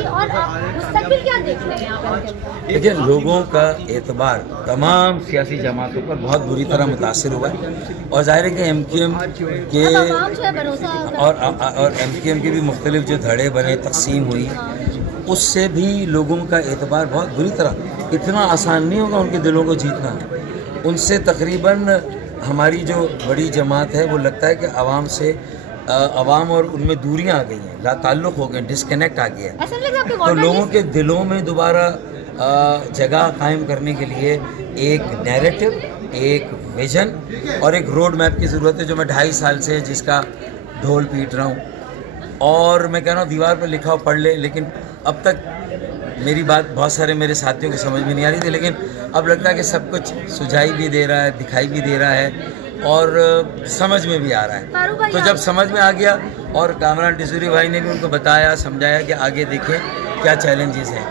کی اور مستقبل کیا دیکھ رہے ہیں آپ؟ دیکھیں لوگوں کا اعتبار تمام سیاسی جماعتوں پر بہت بری طرح متاثر ہوا ہے اور ظاہر ہے کہ ایم کیو ایم کے اور ایم کیو ایم کے بھی مختلف جو دھڑے بنے تقسیم ہوئی اس سے بھی لوگوں کا اعتبار بہت بری طرح اتنا آسان نہیں ہوگا ان کے دلوں کو جیتنا. ان سے تقریباً ہماری جو بڑی جماعت ہے وہ لگتا ہے کہ عوام اور ان میں دوریاں آ گئی ہیں, لا تعلق ہو گئے, ڈسکنیکٹ آ گیا ہے. تو لوگوں کے دلوں میں دوبارہ جگہ قائم کرنے کے لیے ایک نیریٹو, ایک ویژن اور ایک روڈ میپ کی ضرورت ہے جو میں 2.5 سال سے جس کا ڈھول پیٹ رہا ہوں. اور میں کہہ رہا ہوں دیوار پہ لکھا ہو پڑھ لے, لیکن اب تک میری بات بہت سارے میرے ساتھیوں کو سمجھ میں نہیں آ رہی تھی, لیکن اب لگتا ہے کہ سب کچھ سجائی بھی دے رہا ہے, دکھائی بھی دے رہا ہے اور سمجھ میں بھی آ رہا ہے. تو جب سمجھ میں آ گیا اور کامران ٹیسوری بھائی نے بھی ان کو بتایا سمجھایا کہ آگے دیکھیں کیا چیلنجز ہیں,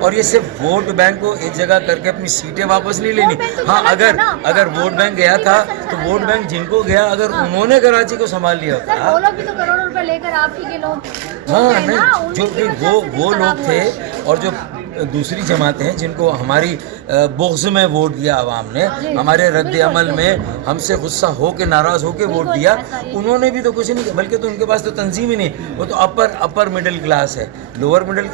اور یہ صرف ووٹ بینک کو ایک جگہ کر کے اپنی سیٹیں واپس نہیں لینی. ہاں اگر ووٹ بینک گیا تھا تو ووٹ بینک جن کو گیا اگر انہوں نے کراچی کو سنبھال لیا ہوتا, وہ لوگ بھی تو کروڑوں روپے لے کر آپ ہی کے لوگ, ہاں نہیں جو وہ لوگ تھے اور جو دوسری جماعتیں ہیں جن کو ہماری بغض میں ووٹ دیا عوام نے, ہمارے رد عمل میں ہم سے غصہ ہو کے ناراض ہو کے ووٹ دیا, انہوں نے بھی تو کچھ نہیں کیا, بلکہ تو ان کے پاس تو تنظیم ہی نہیں, وہ تو اپر مڈل کلاس ہے, لوور مڈل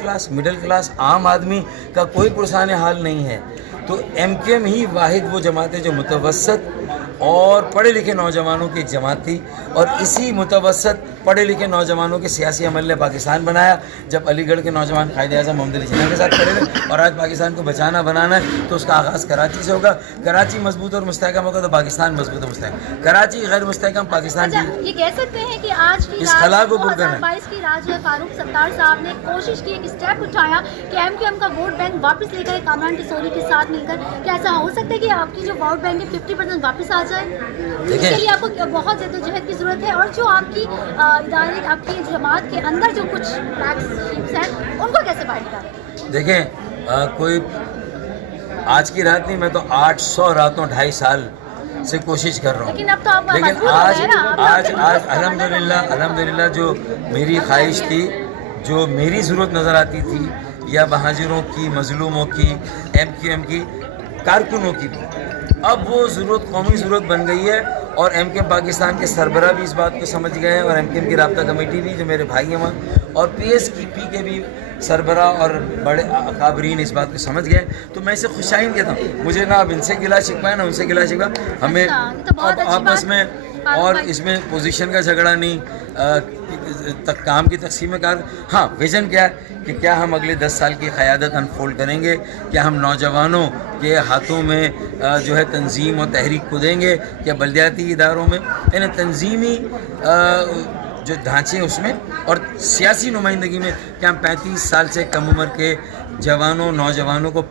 کلاس عام آدمی کا کوئی پرسان حال نہیں ہے. تو ایم کیو ایم ہی واحد وہ جماعت ہے جو متوسط اور پڑھے لکھے نوجوانوں کی ایک جماعت تھی, اور اسی متوسط پڑھے لکھے نوجوانوں کے سیاسی عمل نے پاکستان بنایا. جب علی گڑھ کے نوجوان قائد اعظم محمد علی جناح کے ساتھ کھڑے تھے اور آج پاکستان کو بچانا بنانا ہے تو اس کا آغاز کراچی سے ہوگا. کراچی مضبوط اور مستحکم ہوگا تو پاکستان مضبوط اور مستحکم. کراچی غیر مستحکم, پاکستان کی یہ کہہ سکتے ہیں کہ آج کی اس خلا کو پر کرنا 2022 کی راج فاروق ستار صاحب نے کوشش کی, ایک اسٹیپ اٹھایا کہ ایم کیو ایم کا ووٹ بینک واپس لے کر کامران ٹیسوری کے ساتھ مل کر, کیا ایسا ہو سکتا ہے کہ آپ کی جو ووٹ بینک ہے 50% واپس آ جائے؟ اس کے لیے آپ کو بہت جدوجہد کی ضرورت ہے, اور جو آپ کی ادارے آپ کی جماعت کے اندر جو کچھ فلیگشپس ہیں ان کو کیسے باہر نکالیں؟ دیکھیں کوئی آج کی رات نہیں, میں تو 800 راتوں 2.5 سال سے کوشش کر رہا ہوں. لیکن آج الحمدللہ جو میری خواہش تھی, جو میری ضرورت نظر آتی تھی, یا مہاجروں کی, مظلوموں کی, ایم کیو ایم کی, کارکنوں کی بھی, اب وہ ضرورت قومی ضرورت بن گئی ہے. اور ایم کیو ایم پاکستان کے سربراہ بھی اس بات کو سمجھ گئے ہیں, اور ایم کیو ایم کی رابطہ کمیٹی بھی جو میرے بھائی ہیں وہاں, اور پی ایس کی پی کے بھی سربراہ اور بڑے اکابرین اس بات کو سمجھ گئے. تو میں اسے خوش آئند کہتا ہوں, مجھے نہ اب ان سے گلا شکوہ ہے نہ ان سے گلا شکوہ, ہمیں آپس میں اور اس میں پوزیشن کا جھگڑا نہیں, کام کی تقسیم کار. ہاں ویژن کیا ہے کہ کیا ہم اگلے 10 سال کی قیادت انفولڈ کریں گے, کیا ہم نوجوانوں کے ہاتھوں میں جو ہے تنظیم و تحریک کو دیں گے, کیا بلدیاتی اداروں میں, یعنی تنظیمی جو ڈھانچے اس میں, اور سیاسی نمائندگی میں کیا ہم 35 سال سے کم عمر کے نوجوانوں کو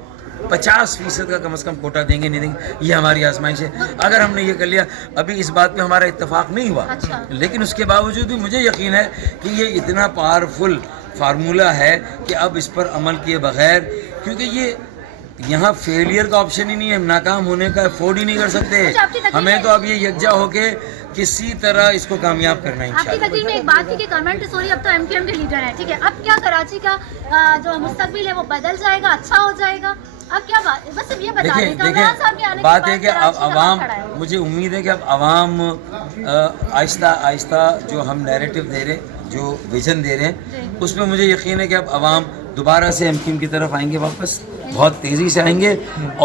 50% کا کم از کم کوٹا دیں گے نہیں دیں گے. یہ ہماری آزمائش ہے. اگر ہم نے یہ کر لیا, ابھی اس بات پہ ہمارا اتفاق نہیں ہوا, لیکن اس کے باوجود بھی مجھے یقین ہے کہ یہ اتنا پاورفل فارمولہ ہے کہ اب اس پر عمل کیے بغیر, کیونکہ یہ یہاں فیلئر کا آپشن ہی نہیں ہے, ہم ناکام ہونے کا افورڈ ہی نہیں کر سکتے. ہمیں تو اب یہ یکجا ہو کے کسی طرح اس کو کامیاب کرنا ہے. آپ کی تقریر میں ایک بات تھی کہ کامران ٹیسوری اب تو ایم کیو ایم کے لیڈر ہیں, ٹھیک ہے, اب کیا کراچی کا جو مستقبل ہے وہ بدل جائے گا, اچھا ہو جائے گا؟ اب کیا بات, بس اب یہ بتا دیں کامران صاحب کے آنے کے بعد بات ہے کہ اب عوام, مجھے امید ہے کہ اب عوام آہستہ آہستہ جو ہم نیریٹو دے رہے ہیں, جو ویژن دے رہے ہیں, اس میں مجھے یقین ہے کہ اب عوام دوبارہ سے ایم کیو ایم کی طرف آئیں گے, واپس بہت تیزی سے آئیں گے.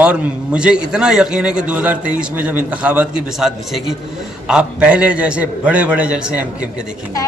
اور مجھے اتنا یقین ہے کہ 2023 میں جب انتخابات کی بساط بچھے گی, آپ پہلے جیسے بڑے بڑے جلسے ایم کیو ایم کے دیکھیں گے.